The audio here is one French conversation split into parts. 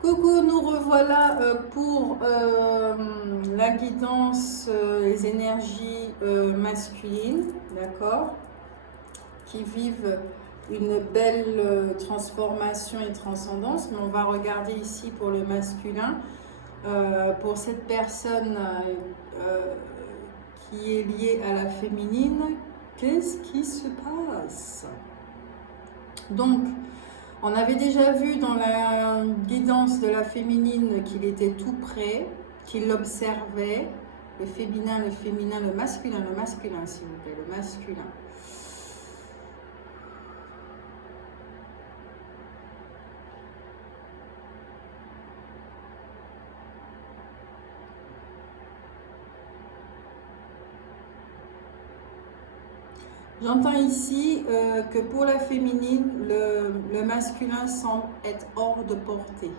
Coucou, nous revoilà pour la guidance, les énergies masculines, d'accord, qui vivent une belle transformation et transcendance. Mais on va regarder ici pour le masculin, pour cette personne qui est liée à la féminine. Qu'est-ce qui se passe? Donc, on avait déjà vu dans la guidance de la féminine qu'il était tout près, qu'il observait, le féminin, le masculin, s'il vous plaît, le masculin. J'entends ici que pour la féminine, le masculin semble être hors de portée.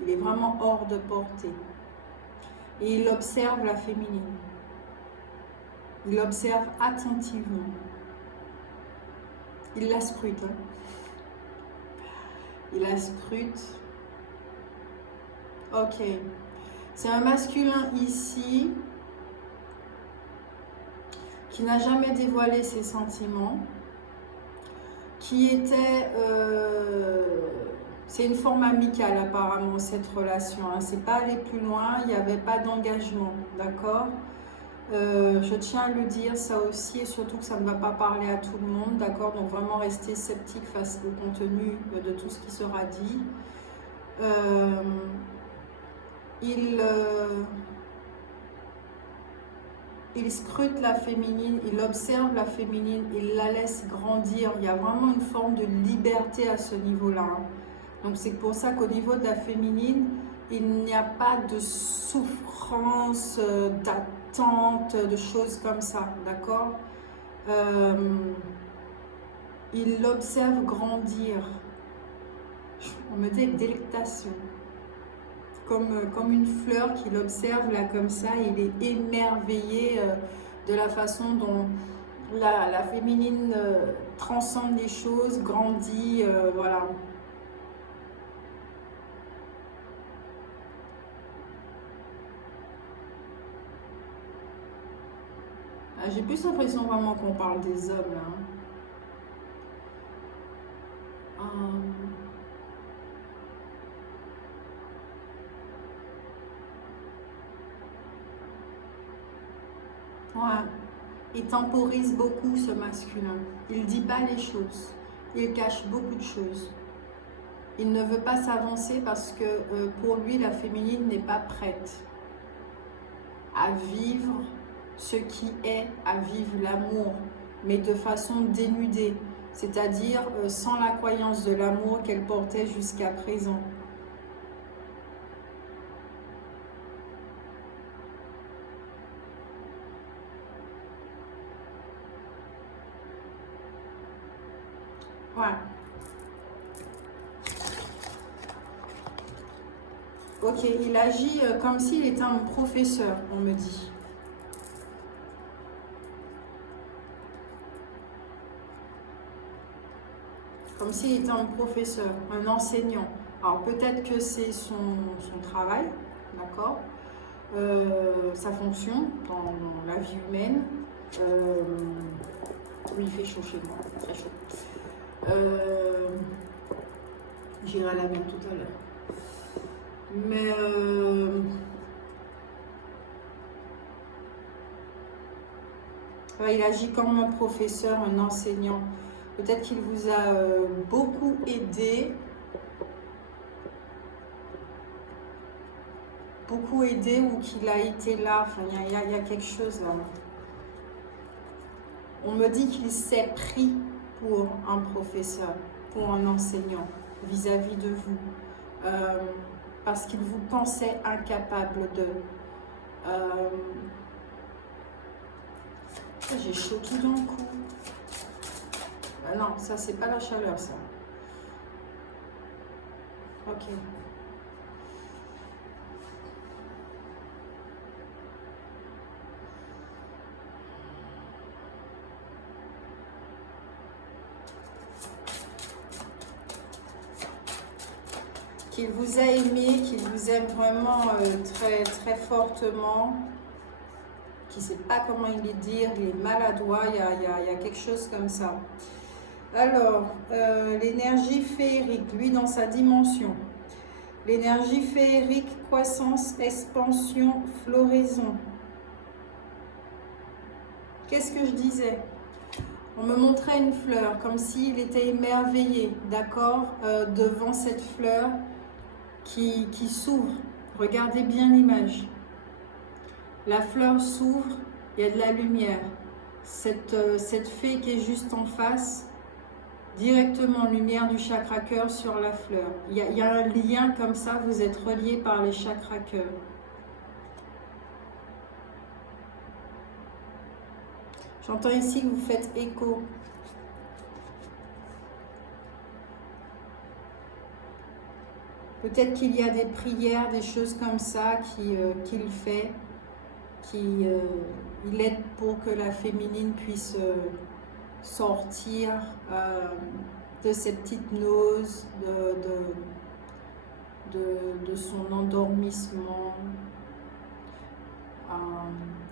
Il est vraiment hors de portée. Et il observe la féminine. Il l'observe attentivement. Il la scrute. Hein. Il la scrute. Ok. C'est un masculin ici qui n'a jamais dévoilé ses sentiments, qui était... c'est une forme amicale apparemment, cette relation. Hein. C'est pas aller plus loin, il n'y avait pas d'engagement, d'accord. Je tiens à le dire, ça aussi, et surtout que ça ne va pas parler à tout le monde, d'accord. Donc vraiment rester sceptique face au contenu de tout ce qui sera dit. Il scrute la féminine, il observe la féminine, il la laisse grandir. Il y a vraiment une forme de liberté à ce niveau-là. Hein. Donc c'est pour ça qu'au niveau de la féminine, il n'y a pas de souffrance, d'attente, de choses comme ça, d'accord. Il l'observe grandir. On me dit avec délectation. Comme une fleur qu'il observe là comme ça, il est émerveillé de la façon dont la féminine transcende les choses, grandit, voilà. J'ai plus l'impression vraiment qu'on parle des hommes là. Ouais. Il temporise beaucoup ce masculin. Il dit pas les choses. Il cache beaucoup de choses. Il ne veut pas s'avancer parce que pour lui, la féminine n'est pas prête à vivre ce qui est, à vivre l'amour, mais de façon dénudée, c'est-à-dire sans la croyance de l'amour qu'elle portait jusqu'à présent. Ouais. Ok, il agit comme s'il était un professeur, on me dit. Comme s'il était un professeur, un enseignant. Alors peut-être que c'est son travail, d'accord, sa fonction dans la vie humaine. Oui, il fait chaud chez moi, très chaud. J'irai à la mer tout à l'heure. Mais Ouais, il agit comme un professeur, un enseignant. Peut-être qu'il vous a beaucoup aidé. Ou qu'il a été là. Enfin, il y a quelque chose là. On me dit qu'il s'est pris pour un professeur, pour un enseignant vis-à-vis de vous. Parce qu'il vous pensait incapable de... J'ai chaud tout d'un coup. Non, ça c'est pas la chaleur ça. Ok. Qu'il vous a aimé, qu'il vous aime vraiment très, très fortement, qu'il ne sait pas comment il est dire, il est maladroit, il y a quelque chose comme ça. Alors, l'énergie féerique, lui dans sa dimension. L'énergie féerique, croissance, expansion, floraison. Qu'est-ce que je disais? On me montrait une fleur, comme s'il était émerveillé, d'accord, devant cette fleur qui s'ouvre. Regardez bien l'image. La fleur s'ouvre, il y a de la lumière. Cette fée qui est juste en face, directement lumière du chakra cœur sur la fleur. Il y a un lien comme ça, vous êtes reliés par les chakras cœur. J'entends ici que vous faites écho. Peut-être qu'il y a des prières, des choses comme ça qu'il fait, il aide pour que la féminine puisse sortir de cette petite hypnose, de son endormissement,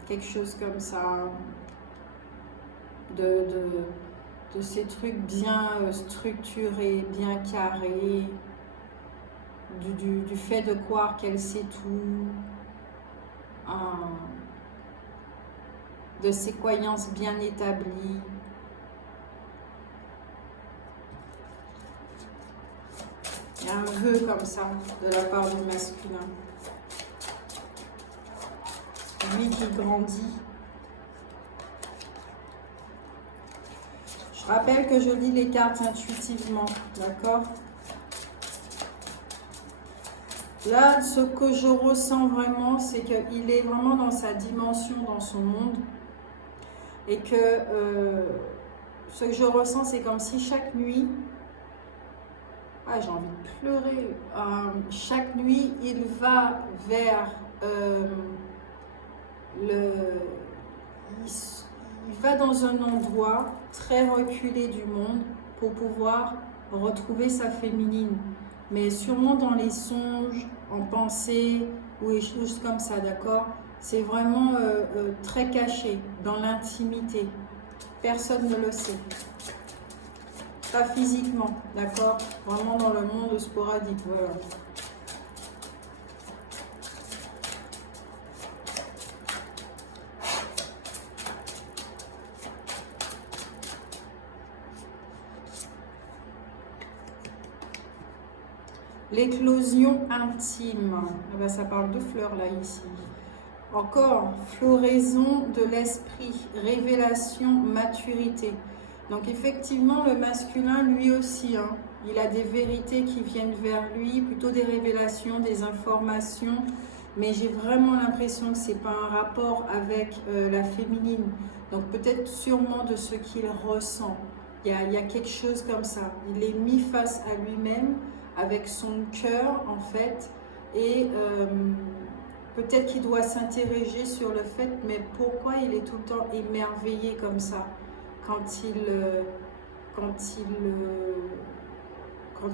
quelque chose comme ça, de ces trucs bien structurés, bien carrés, du fait de croire qu'elle sait tout, de ses croyances bien établies. Il y a un vœu comme ça de la part du masculin. Lui qui grandit. Je rappelle que je lis les cartes intuitivement, d'accord? Là, ce que je ressens vraiment, c'est qu'il est vraiment dans sa dimension, dans son monde. Et que ce que je ressens, c'est comme si chaque nuit, j'ai envie de pleurer, chaque nuit, il va vers il va dans un endroit très reculé du monde pour pouvoir retrouver sa féminine. Mais sûrement dans les songes, en pensée, ou des choses comme ça, d'accord? C'est vraiment très caché, dans l'intimité. Personne ne le sait. Pas physiquement, d'accord? Vraiment dans le monde sporadique, voilà. L'éclosion intime, eh ben, ça parle de fleurs là ici. Encore, floraison de l'esprit, révélation, maturité. Donc effectivement, le masculin, lui aussi, il a des vérités qui viennent vers lui, plutôt des révélations, des informations. Mais j'ai vraiment l'impression que ce n'est pas un rapport avec la féminine. Donc peut-être sûrement de ce qu'il ressent. Il y a quelque chose comme ça. Il est mis face à lui-même, avec son cœur en fait, et peut-être qu'il doit s'interroger sur le fait, mais pourquoi il est tout le temps émerveillé comme ça quand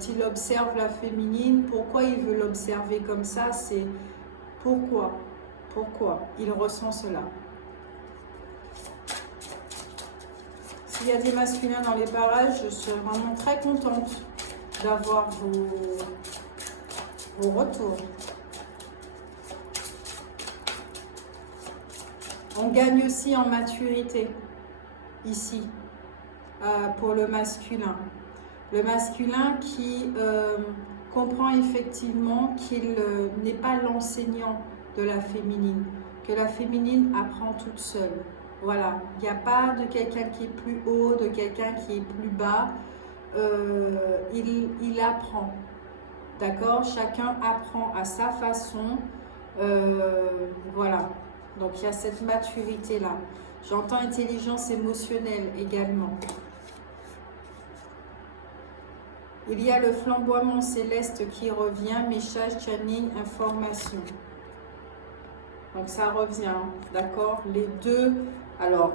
il observe la féminine. Pourquoi il veut l'observer comme ça? C'est pourquoi il ressent cela. S'il y a des masculins dans les parages, je serais vraiment très contente d'avoir vos retours. On gagne aussi en maturité. ici, pour le masculin. Le masculin qui comprend effectivement qu'il n'est pas l'enseignant de la féminine, que la féminine apprend toute seule. Voilà, il n'y a pas de quelqu'un qui est plus haut, de quelqu'un qui est plus bas. Il apprend, d'accord? Chacun apprend à sa façon. Voilà, donc il y a cette maturité-là. J'entends intelligence émotionnelle également. Il y a le flamboiement céleste qui revient, message, channeling, information. Donc ça revient, d'accord? Les deux, alors,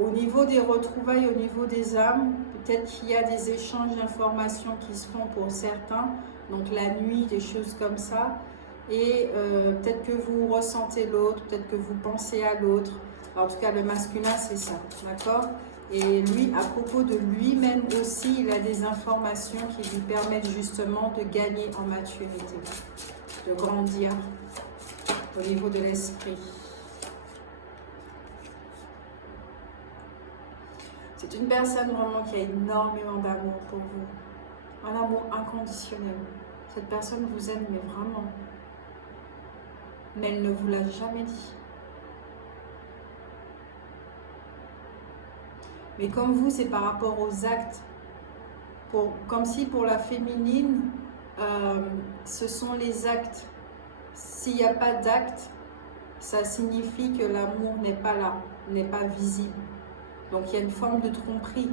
au niveau des retrouvailles, au niveau des âmes, peut-être qu'il y a des échanges d'informations qui se font pour certains, donc la nuit, des choses comme ça, et peut-être que vous ressentez l'autre, peut-être que vous pensez à l'autre. En tout cas, le masculin, c'est ça, d'accord? Et lui, à propos de lui-même aussi, il a des informations qui lui permettent justement de gagner en maturité, de grandir au niveau de l'esprit. C'est une personne vraiment qui a énormément d'amour pour vous, un amour inconditionnel. Cette personne vous aime, mais vraiment. Mais elle ne vous l'a jamais dit. Mais comme vous, c'est par rapport aux actes. Comme si pour la féminine, ce sont les actes. S'il n'y a pas d'acte, ça signifie que l'amour n'est pas là, n'est pas visible. Donc il y a une forme de tromperie.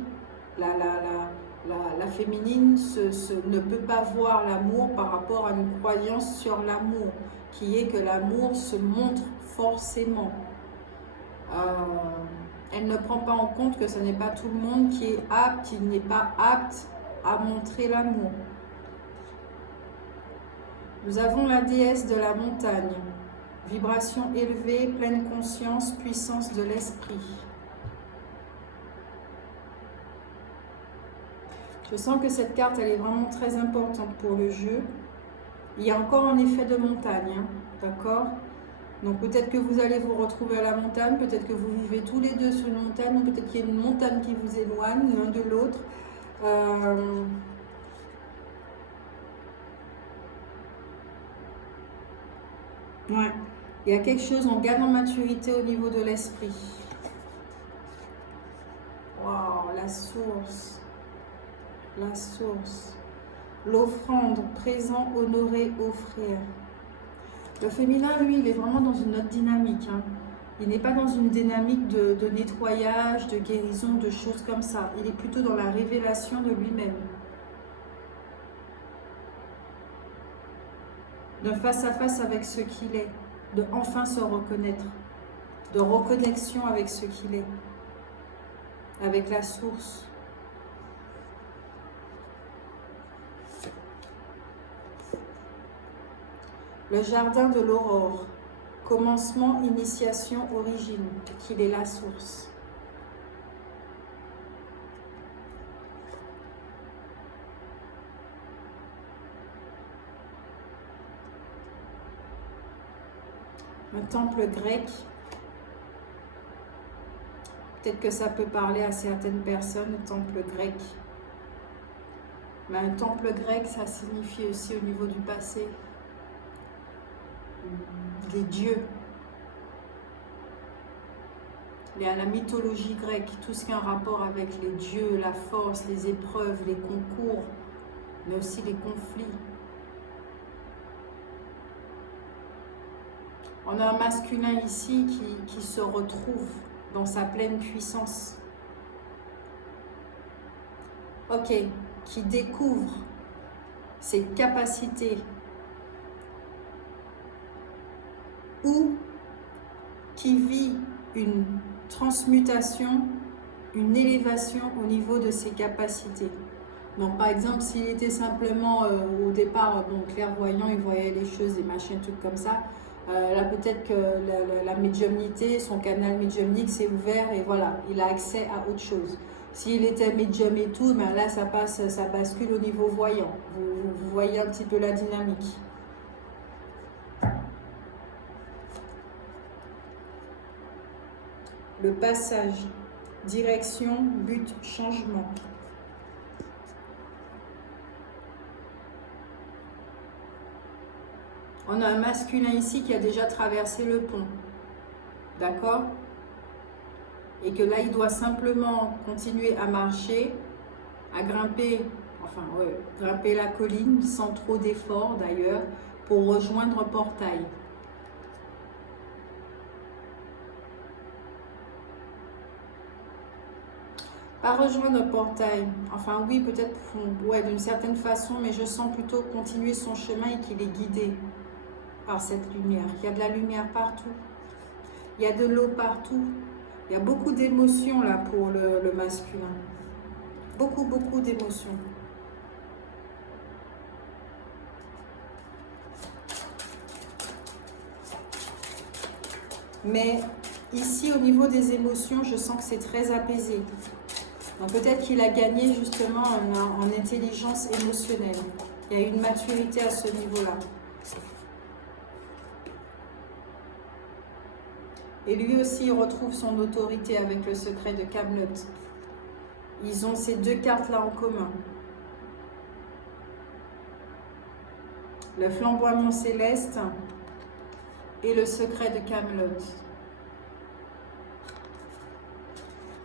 La féminine ne peut pas voir l'amour par rapport à une croyance sur l'amour, qui est que l'amour se montre forcément. Elle ne prend pas en compte que ce n'est pas tout le monde qui est apte, qui n'est pas apte à montrer l'amour. Nous avons la déesse de la montagne, vibration élevée, pleine conscience, puissance de l'esprit. Je sens que cette carte, elle est vraiment très importante pour le jeu. Il y a encore un effet de montagne, hein, d'accord? Donc peut-être que vous allez vous retrouver à la montagne, peut-être que vous vivez tous les deux sur une montagne, ou peut-être qu'il y a une montagne qui vous éloigne l'un de l'autre. Ouais. Il y a quelque chose, on gagne en maturité au niveau de l'esprit. Waouh, la source. La source. L'offrande, présent, honoré, offrir. Le féminin, lui, il est vraiment dans une autre dynamique. Hein. Il n'est pas dans une dynamique de nettoyage, de guérison, de choses comme ça. Il est plutôt dans la révélation de lui-même. De face à face avec ce qu'il est. De enfin se reconnaître. De reconnexion avec ce qu'il est. Avec la source. Le jardin de l'aurore, commencement, initiation, origine, qu'il est la source. Un temple grec, peut-être que ça peut parler à certaines personnes, le temple grec. Mais un temple grec, ça signifie aussi au niveau du passé, les dieux. Il y a la mythologie grecque, tout ce qui a un rapport avec les dieux, la force, les épreuves, les concours, mais aussi les conflits. On a un masculin ici qui se retrouve dans sa pleine puissance. Ok, qui découvre ses capacités ou qui vit une transmutation, une élévation au niveau de ses capacités. Donc par exemple, s'il était simplement au départ clairvoyant, il voyait les choses, des machins, trucs comme ça, là peut-être que la médiumnité, son canal médiumnique s'est ouvert et voilà, il a accès à autre chose. S'il était médium et tout, ben là ça bascule au niveau voyant. Vous voyez un petit peu la dynamique. le passage, direction, but, changement. On a un masculin ici qui a déjà traversé le pont, d'accord? Et que là, il doit simplement continuer à marcher, à grimper, enfin, ouais, grimper la colline sans trop d'efforts d'ailleurs, pour rejoindre le portail. Pas rejoindre le portail, enfin oui, peut-être ouais, d'une certaine façon, mais je sens plutôt continuer son chemin et qu'il est guidé par cette lumière. Il y a de la lumière partout, il y a de l'eau partout, il y a beaucoup d'émotions là pour le masculin. Beaucoup, beaucoup d'émotions. Mais ici, au niveau des émotions, je sens que c'est très apaisé. Donc peut-être qu'il a gagné justement en intelligence émotionnelle. Il y a une maturité à ce niveau-là. Et lui aussi, il retrouve son autorité avec le secret de Camelot. Ils ont ces deux cartes-là en commun. Le flamboiement céleste et le secret de Camelot.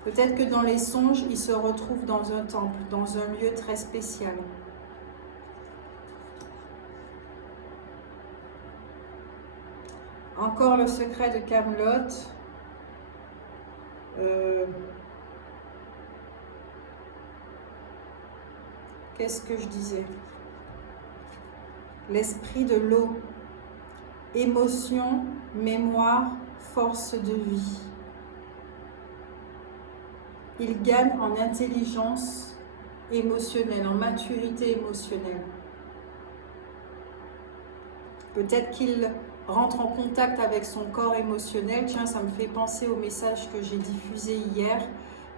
Peut-être que dans les songes, il se retrouve dans un temple, dans un lieu très spécial. Encore le secret de Camelot. Qu'est-ce que je disais? L'esprit de l'eau. Émotion, mémoire, force de vie. Il gagne en intelligence émotionnelle, en maturité émotionnelle. Peut-être qu'il rentre en contact avec son corps émotionnel. Tiens, ça me fait penser au message que j'ai diffusé hier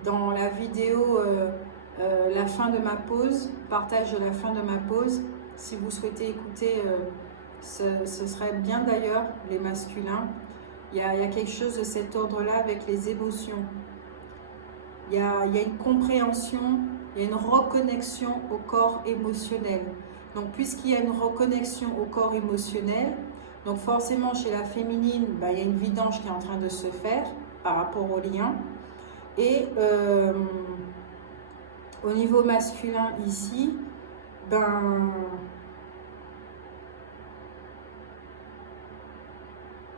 dans la vidéo la fin de ma pause, partage de la fin de ma pause. Si vous souhaitez écouter, ce serait bien d'ailleurs, les masculins. Il y a quelque chose de cet ordre-là avec les émotions. Il y a une compréhension, il y a une reconnexion au corps émotionnel. Donc, puisqu'il y a une reconnexion au corps émotionnel, donc forcément chez la féminine, il y a une vidange qui est en train de se faire par rapport au lien. Et au niveau masculin ici,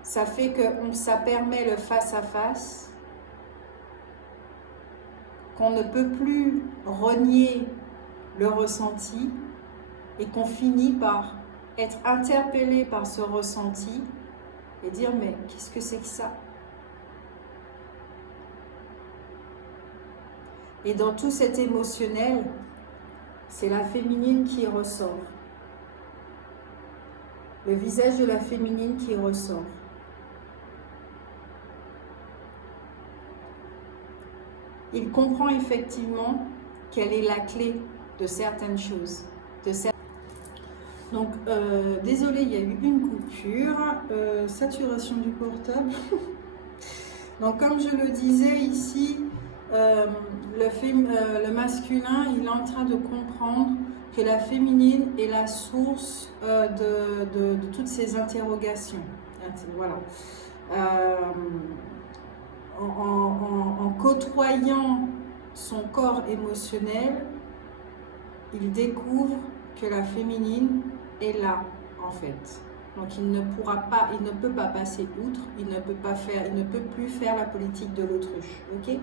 ça fait que ça permet le face-à-face, qu'on ne peut plus renier le ressenti et qu'on finit par être interpellé par ce ressenti et dire mais qu'est-ce que c'est que ça? Et dans tout cet émotionnel, c'est la féminine qui ressort. Le visage de la féminine qui ressort. Il comprend effectivement quelle est la clé de certaines choses. Donc, désolé, il y a eu une coupure. Saturation du portable. Donc, comme je le disais ici, le masculin, il est en train de comprendre que la féminine est la source de toutes ces interrogations. Voilà. En côtoyant son corps émotionnel, il découvre que la féminine est là, en fait. Donc il ne peut pas passer outre, il ne peut plus faire la politique de l'autruche, ok?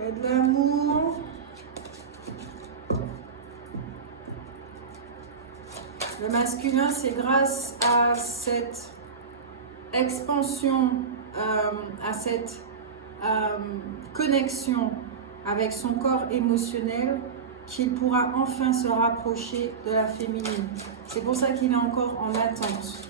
Il y a de l'amour. Le masculin, c'est grâce à cette expansion, à cette connexion avec son corps émotionnel qu'il pourra enfin se rapprocher de la féminine. C'est pour ça qu'il est encore en attente.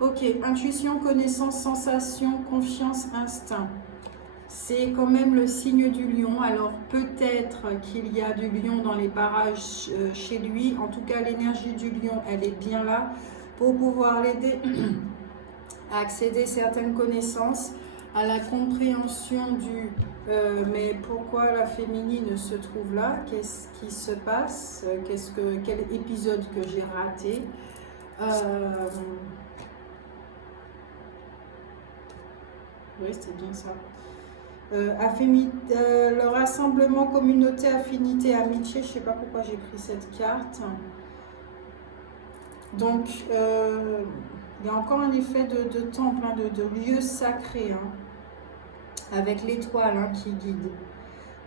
Ok, intuition, connaissance, sensation, confiance, instinct. C'est quand même le signe du lion. Alors peut-être qu'il y a du lion dans les parages chez lui. En tout cas, l'énergie du lion, elle est bien là pour pouvoir l'aider à accéder à certaines connaissances, à la compréhension du mais pourquoi la féminine se trouve là, qu'est-ce qui se passe, quel épisode que j'ai raté. Oui, c'était bien ça. Le rassemblement, communauté, affinité, amitié. Je ne sais pas pourquoi j'ai pris cette carte. Donc, il y a encore un effet de temple, hein, de lieu sacré, hein, avec l'étoile, hein, qui guide.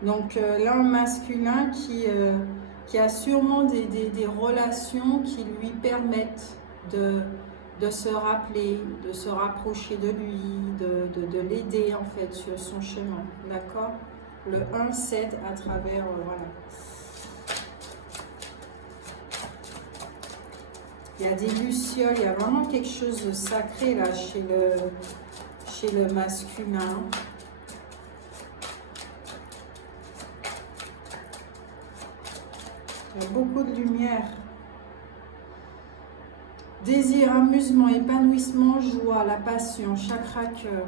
Donc, là, un masculin qui a sûrement des relations qui lui permettent de se rappeler, de se rapprocher de lui, de l'aider en fait sur son chemin, d'accord? Le 1-7 à travers, voilà. Il y a des lucioles, il y a vraiment quelque chose de sacré là chez le masculin. Il y a beaucoup de lumière. Désir, amusement, épanouissement, joie, la passion, chakra cœur.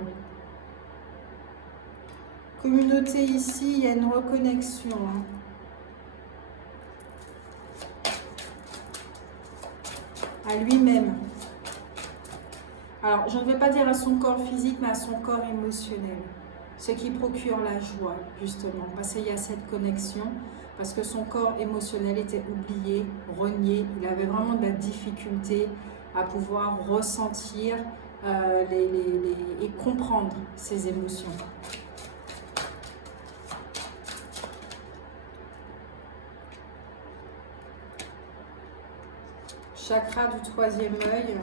Communauté ici, il y a une reconnexion. Hein. À lui-même. Alors, je ne vais pas dire à son corps physique, mais à son corps émotionnel. Ce qui procure la joie, justement. Parce qu'il y a cette connexion. Parce que son corps émotionnel était oublié, renié. Il avait vraiment de la difficulté à pouvoir ressentir et comprendre ses émotions. Chakra du 3e œil.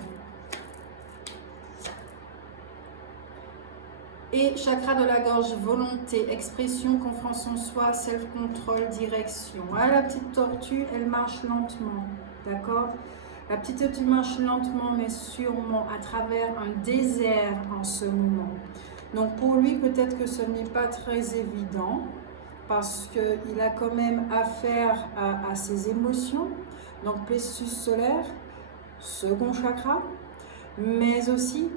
Et chakra de la gorge, volonté, expression, confiance en soi, self-control, direction. Ah, la petite tortue, elle marche lentement, d'accord? La petite tortue marche lentement, mais sûrement à travers un désert en ce moment. Donc pour lui, peut-être que ce n'est pas très évident, parce qu'il a quand même affaire à ses émotions. Donc plexus solaire, second chakra, mais aussi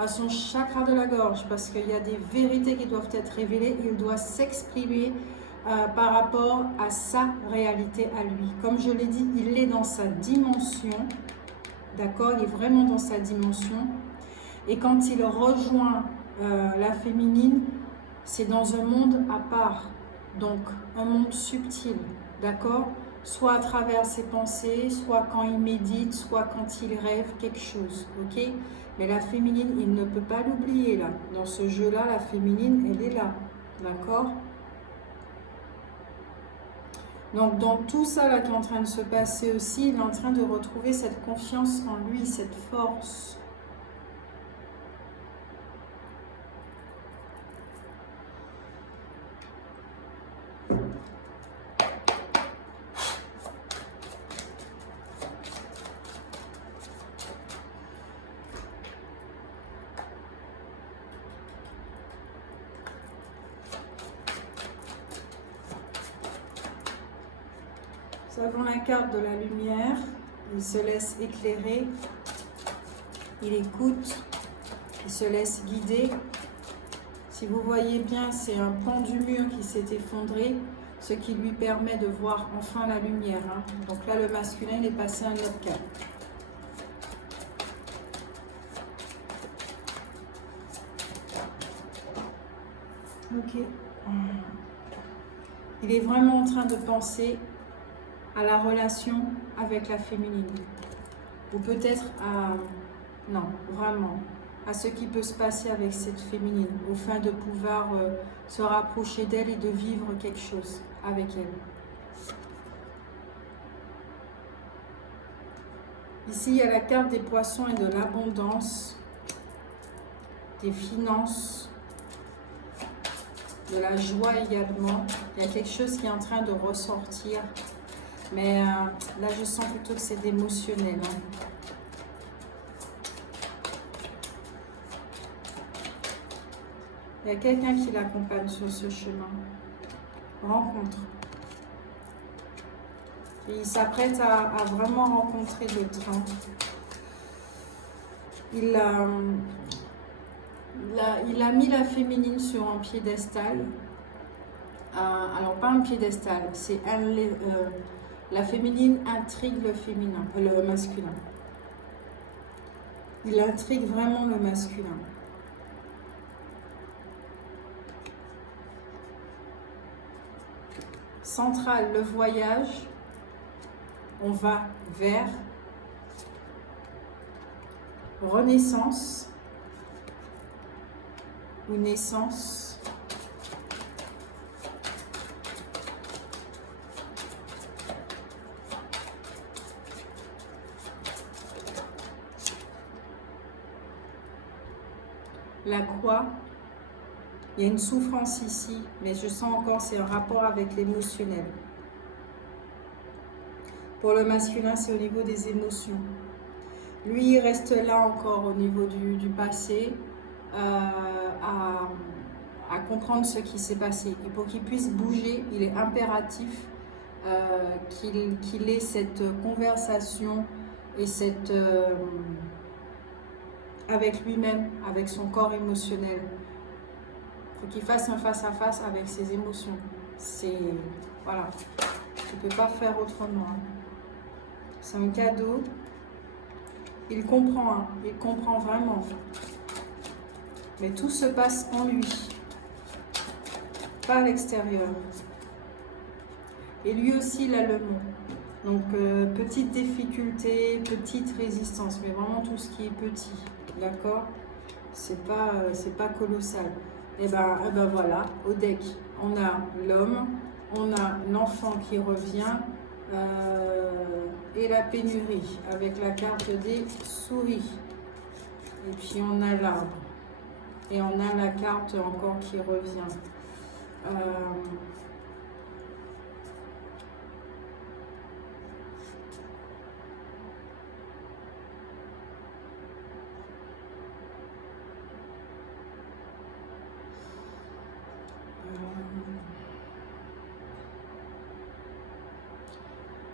à son chakra de la gorge, parce qu'il y a des vérités qui doivent être révélées. Il doit s'exprimer par rapport à sa réalité à lui. Comme je l'ai dit, il est dans sa dimension, d'accord? Il est vraiment dans sa dimension. Et quand il rejoint la féminine, c'est dans un monde à part, donc un monde subtil, d'accord? Soit à travers ses pensées, soit quand il médite, soit quand il rêve quelque chose, ok? Mais la féminine, il ne peut pas l'oublier là. Dans ce jeu-là, la féminine, elle est là, d'accord? Donc dans tout ça là qui est en train de se passer aussi, il est en train de retrouver cette confiance en lui, cette force. Nous avons la carte de la lumière, il se laisse éclairer, il écoute, il se laisse guider. Si vous voyez bien, c'est un pan du mur qui s'est effondré, ce qui lui permet de voir enfin la lumière. Hein. Donc là, le masculin est passé à un autre cap. Ok. Il est vraiment en train de penser à la relation avec la féminine. Ou peut-être à... Non, vraiment. À ce qui peut se passer avec cette féminine. Au fin de pouvoir se rapprocher d'elle et de vivre quelque chose avec elle. Ici, il y a la carte des poissons et de l'abondance, des finances, de la joie également. Il y a quelque chose qui est en train de ressortir. Mais là, je sens plutôt que c'est d'émotionnel. Hein. Il y a quelqu'un qui l'accompagne sur ce chemin. Rencontre. Et il s'apprête à vraiment rencontrer le train. Il a mis la féminine sur un piédestal. Alors, pas un piédestal, c'est la féminine intrigue le masculin. Il intrigue vraiment le masculin. Central, le voyage. On va vers renaissance ou naissance. La croix. Il y a une souffrance ici, mais je sens encore c'est un rapport avec l'émotionnel. Pour le masculin, c'est au niveau des émotions. Lui, il reste là encore au niveau du passé, à comprendre ce qui s'est passé. Et pour qu'il puisse bouger, il est impératif qu'il ait cette conversation et cette avec lui-même, avec son corps émotionnel. Il faut qu'il fasse un face-à-face avec ses émotions. C'est... Voilà. Il ne peut pas faire autrement. C'est un cadeau. Il comprend vraiment. Mais tout se passe en lui, pas à l'extérieur. Et lui aussi, il a le mot. Donc, petite difficulté, petite résistance, mais vraiment tout ce qui est petit. D'accord? C'est pas colossal. Et ben voilà, au deck, on a l'homme, on a l'enfant qui revient et la pénurie avec la carte des souris. Et puis on a l'arbre. Et on a la carte encore qui revient.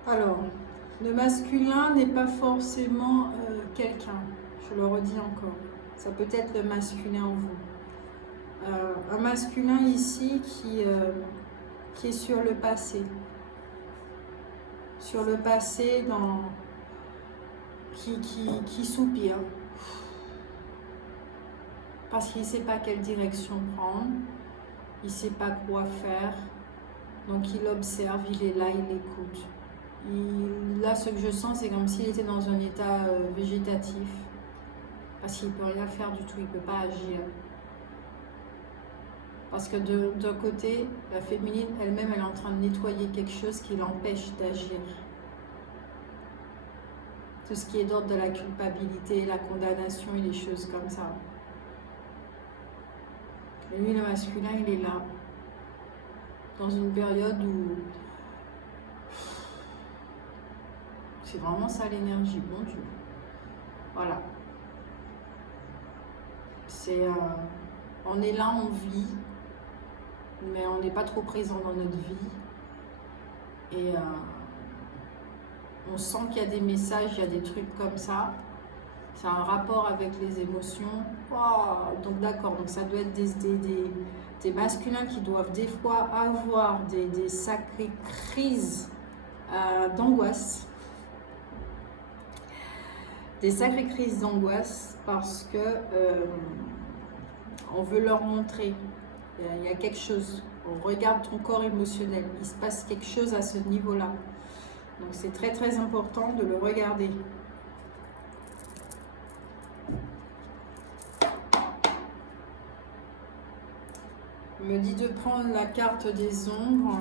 Alors, le masculin n'est pas forcément quelqu'un, je le redis encore. Ça peut être le masculin en vous. Un masculin ici qui est sur le passé. Sur le passé, qui soupire. Parce qu'il ne sait pas quelle direction prendre. Il ne sait pas quoi faire. Donc il observe, il est là, il écoute. Là, ce que je sens, c'est comme s'il était dans un état végétatif. Parce qu'il ne peut rien faire du tout, il ne peut pas agir. Parce que d'un côté, la féminine elle-même, elle est en train de nettoyer quelque chose qui l'empêche d'agir. Tout ce qui est d'ordre de la culpabilité, la condamnation et les choses comme ça. Et lui, le masculin, il est là. Dans une période où c'est vraiment ça l'énergie, bon Dieu. Voilà. On est là, on vit, mais on n'est pas trop présent dans notre vie. Et on sent qu'il y a des messages, il y a des trucs comme ça. C'est un rapport avec les émotions. Oh, donc d'accord, donc ça doit être des masculins qui doivent des fois avoir des sacrées crises d'angoisse. Des sacrées crises d'angoisse parce que on veut leur montrer. Il y a quelque chose. On regarde ton corps émotionnel. Il se passe quelque chose à ce niveau-là. Donc c'est très très important de le regarder. On me dit de prendre la carte des ombres.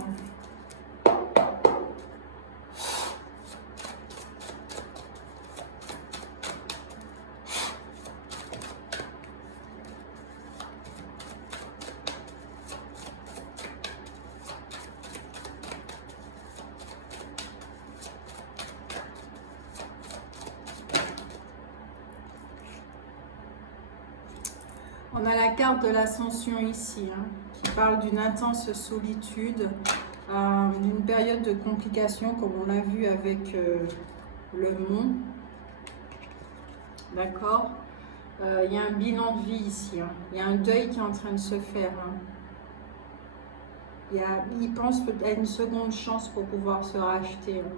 On a la carte de l'ascension ici, hein, qui parle d'une intense solitude, d'une période de complications, comme on l'a vu avec le mont. D'accord. Il y a un bilan de vie ici. Hein. Il y a un deuil qui est en train de se faire. Hein. Il pense à une seconde chance pour pouvoir se racheter. Hein.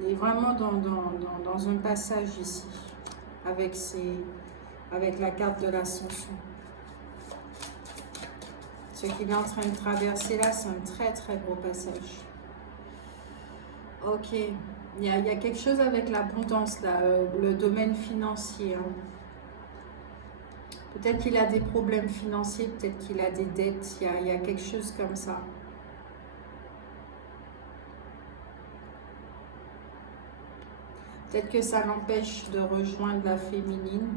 Il est vraiment dans un passage ici, avec la carte de l'ascension. Ce qu'il est en train de traverser là, c'est un très très gros passage. Ok, il y a quelque chose avec l'abondance là, le domaine financier. Hein. Peut-être qu'il a des problèmes financiers, peut-être qu'il a des dettes, il y a quelque chose comme ça. Peut-être que ça l'empêche de rejoindre la féminine.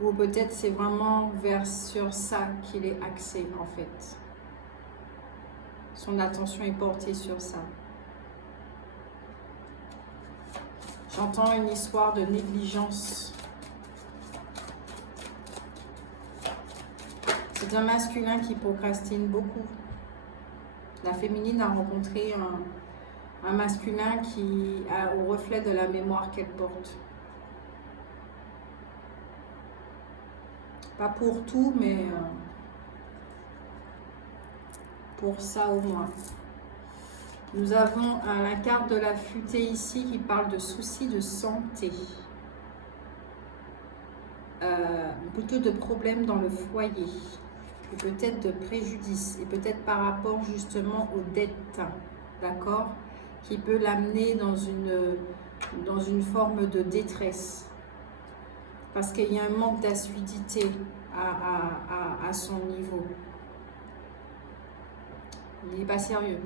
Ou peut-être c'est vraiment sur ça qu'il est axé en fait. Son attention est portée sur ça. J'entends une histoire de négligence. C'est un masculin qui procrastine beaucoup. La féminine a rencontré un masculin qui a au reflet de la mémoire qu'elle porte. Pas pour tout, mais pour ça au moins. Nous avons la carte de la futée ici qui parle de soucis de santé. Plutôt de problèmes dans le foyer. Et peut-être de préjudice. Et peut-être par rapport justement aux dettes. D'accord ? Qui peut l'amener dans une forme de détresse. Parce qu'il y a un manque d'assiduité à son niveau. Il n'est pas sérieux.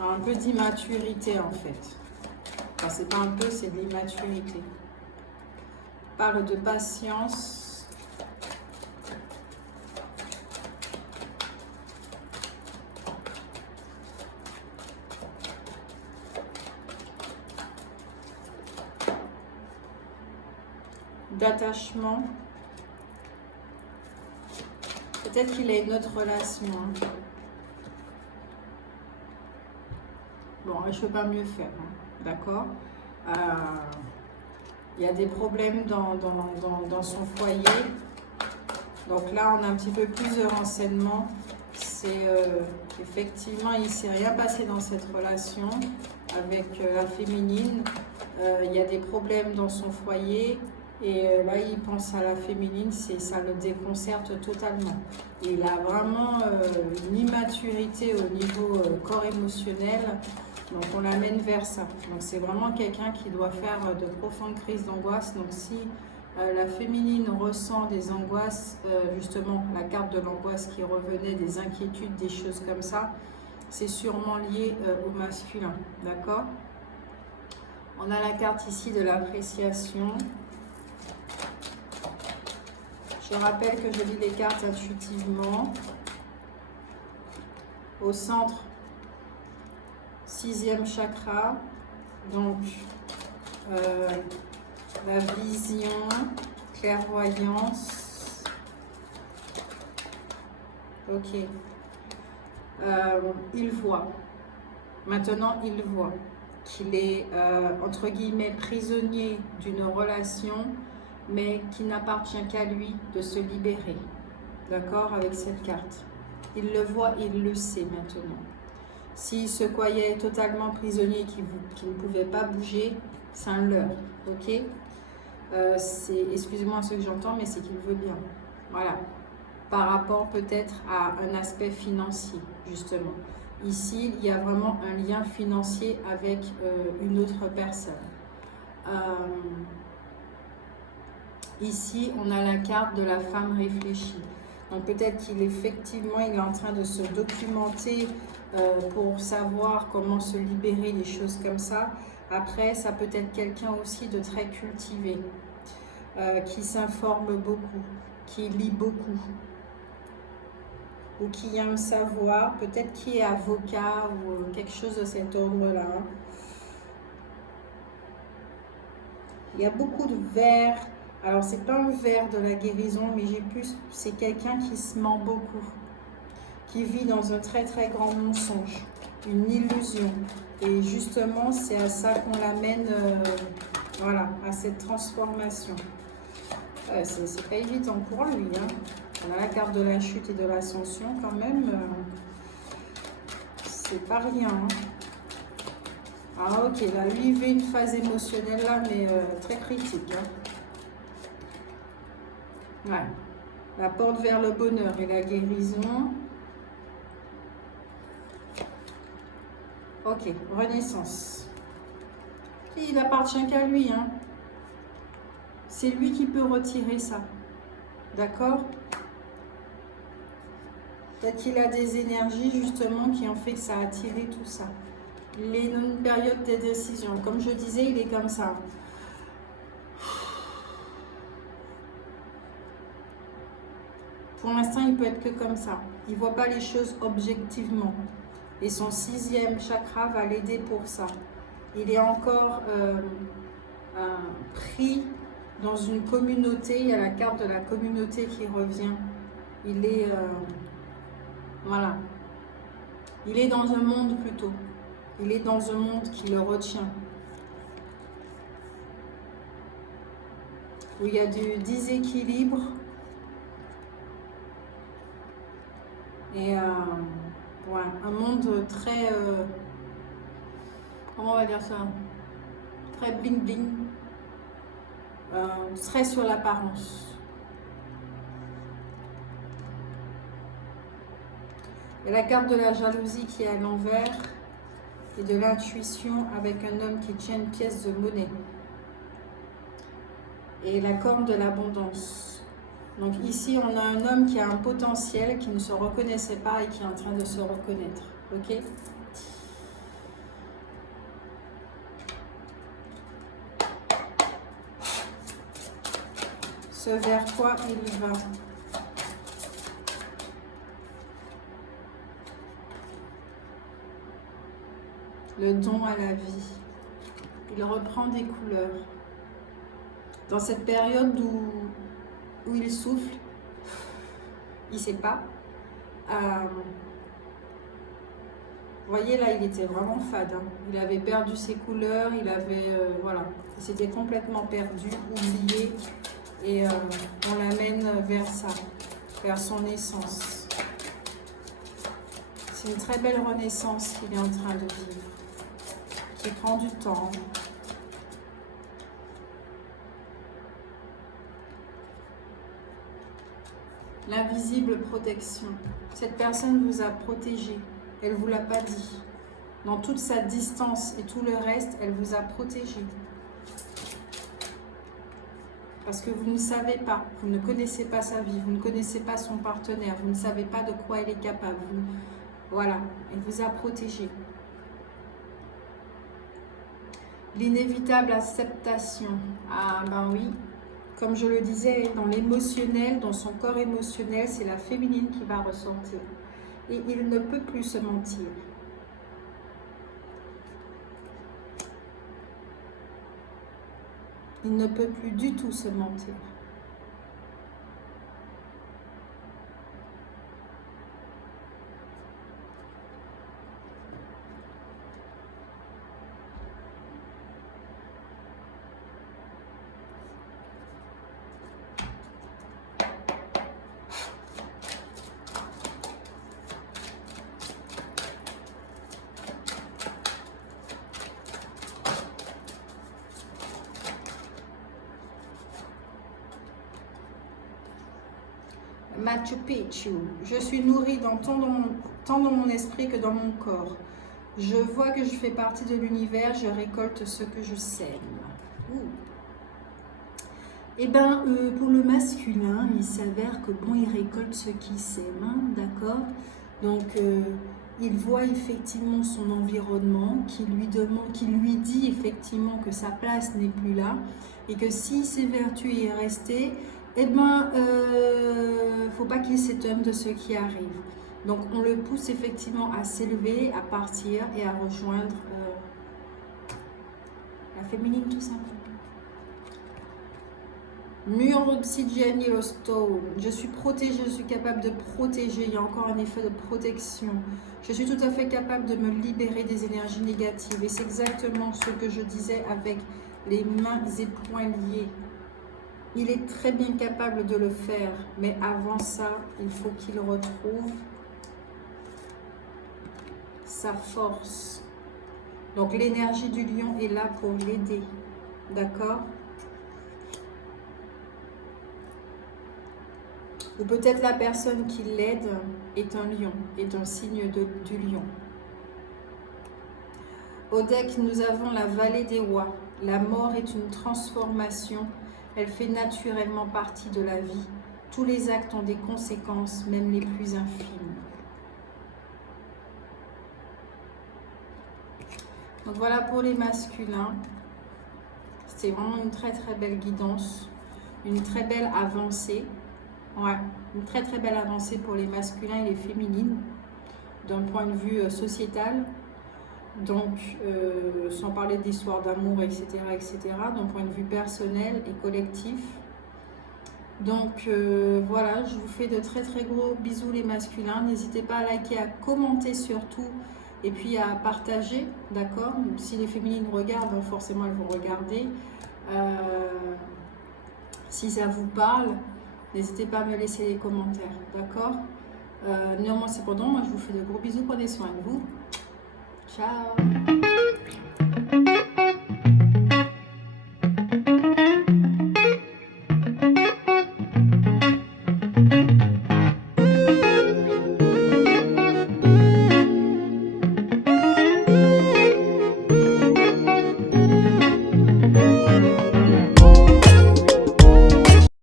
Un peu d'immaturité en fait. Enfin, c'est pas un peu, c'est de l'immaturité. Parle de patience. D'attachement. Peut-être qu'il a une autre relation. Hein. Bon, je ne peux pas mieux faire. Hein. D'accord. Il y a des problèmes dans son foyer. Donc là, on a un petit peu plus de renseignements. C'est effectivement, il ne s'est rien passé dans cette relation avec la féminine. Il y a des problèmes dans son foyer. Et là, il pense à la féminine, ça le déconcerte totalement. Il a vraiment une immaturité au niveau corps émotionnel. Donc, on l'amène vers ça. Donc, c'est vraiment quelqu'un qui doit faire de profondes crises d'angoisse. Donc, si la féminine ressent des angoisses, justement, la carte de l'angoisse qui revenait, des inquiétudes, des choses comme ça, c'est sûrement lié au masculin. D'accord ? On a la carte ici de l'appréciation. Je rappelle que je lis les cartes intuitivement. Au centre, 6e chakra, donc la vision, clairvoyance. Ok. Il voit. Maintenant, il voit qu'il est, entre guillemets, prisonnier d'une relation, mais qui n'appartient qu'à lui de se libérer. D'accord, avec cette carte. Il le voit, il le sait maintenant. S'il se croyait totalement prisonnier, qui ne pouvait pas bouger, c'est un leurre, ok. Excusez-moi ce que j'entends, mais c'est qu'il veut bien. Voilà. Par rapport peut-être à un aspect financier, justement. Ici, il y a vraiment un lien financier avec une autre personne. Ici, on a la carte de la femme réfléchie. Donc peut-être qu'il effectivement, il est en train de se documenter pour savoir comment se libérer, des choses comme ça. Après, ça peut être quelqu'un aussi de très cultivé, qui s'informe beaucoup, qui lit beaucoup. ou qui aime savoir, peut-être qui est avocat ou quelque chose de cet ordre-là. Il y a beaucoup de vers. Alors, c'est pas un vers de la guérison, mais j'ai plus, c'est quelqu'un qui se ment beaucoup, qui vit dans un très très grand mensonge, une illusion. Et justement, c'est à ça qu'on l'amène, voilà, à cette transformation. C'est pas évident pour lui, hein. On a la carte de la chute et de l'ascension quand même. C'est pas rien, hein. Ah ok, là, lui, il vit une phase émotionnelle là, mais très critique, hein. Ouais. La porte vers le bonheur et la guérison. Ok, renaissance. Il n'appartient qu'à lui, hein. C'est lui qui peut retirer ça. D'accord? Peut-être qu'il a des énergies justement qui ont fait que ça a attiré tout ça. Il est dans une période de décision. Comme je disais, il est comme ça. Pour l'instant, il peut être que comme ça. Il ne voit pas les choses objectivement. Et son 6e chakra va l'aider pour ça. Il est encore pris dans une communauté. Il y a la carte de la communauté qui revient. Il est... voilà. Il est dans un monde plutôt. Il est dans un monde qui le retient. Où il y a du déséquilibre. Et ouais, un monde très... comment on va dire ça? Très bling bling. Très sur l'apparence. Et la carte de la jalousie qui est à l'envers. Et de l'intuition avec un homme qui tient une pièce de monnaie. Et la corne de l'abondance. Donc ici, on a un homme qui a un potentiel, qui ne se reconnaissait pas et qui est en train de se reconnaître. Ok? Ce vers quoi il va? Le don à la vie. Il reprend des couleurs. Dans cette période où il souffle, il ne sait pas. Vous voyez là, il était vraiment fade, hein. Il avait perdu ses couleurs, il avait, voilà, il s'était complètement perdu, oublié. Et on l'amène vers ça, vers son essence. C'est une très belle renaissance qu'il est en train de vivre, qui prend du temps. L'invisible protection. Cette personne vous a protégé. Elle ne vous l'a pas dit. Dans toute sa distance et tout le reste, elle vous a protégé. Parce que vous ne savez pas, vous ne connaissez pas sa vie, vous ne connaissez pas son partenaire, vous ne savez pas de quoi elle est capable. Voilà, elle vous a protégé. L'inévitable acceptation. Ah ben oui. Comme je le disais, dans l'émotionnel, dans son corps émotionnel, c'est la féminine qui va ressortir. Et il ne peut plus se mentir. Il ne peut plus du tout se mentir. Machu Picchu, je suis nourrie tant dans mon esprit que dans mon corps. Je vois que je fais partie de l'univers, je récolte ce que je sème. Et bien, pour le masculin, il s'avère que bon, il récolte ce qu'il sème, hein, d'accord? Donc, il voit effectivement son environnement qui lui dit effectivement que sa place n'est plus là et que si ses vertus y est restée, eh bien, faut pas qu'il s'étonne de ce qui arrive. Donc on le pousse effectivement à s'élever, à partir et à rejoindre la féminine tout simplement. Mur d'obsidienne, Yellowstone. Je suis protégée, je suis capable de protéger. Il y a encore un effet de protection. Je suis tout à fait capable de me libérer des énergies négatives. Et c'est exactement ce que je disais avec les mains et poings liés. Il est très bien capable de le faire. Mais avant ça, il faut qu'il retrouve sa force. Donc l'énergie du lion est là pour l'aider. D'accord ? Ou peut-être la personne qui l'aide est un lion, est un signe du lion. Au deck, nous avons la vallée des rois. La mort est une transformation. Elle fait naturellement partie de la vie. Tous les actes ont des conséquences, même les plus infimes. Donc voilà pour les masculins. C'était vraiment une très très belle guidance, une très belle avancée. Ouais, une très très belle avancée pour les masculins et les féminines d'un point de vue sociétal, donc sans parler d'histoire d'amour, etc., etc., d'un point de vue personnel et collectif. Donc voilà, je vous fais de très très gros bisous les masculins. N'hésitez pas à liker, à commenter surtout, et puis à partager, d'accord? Si les féminines regardent, forcément elles vont regarder. Si ça vous parle, n'hésitez pas à me laisser des commentaires, d'accord? Néanmoins, cependant, moi je vous fais de gros bisous, prenez soin de vous. Ciao!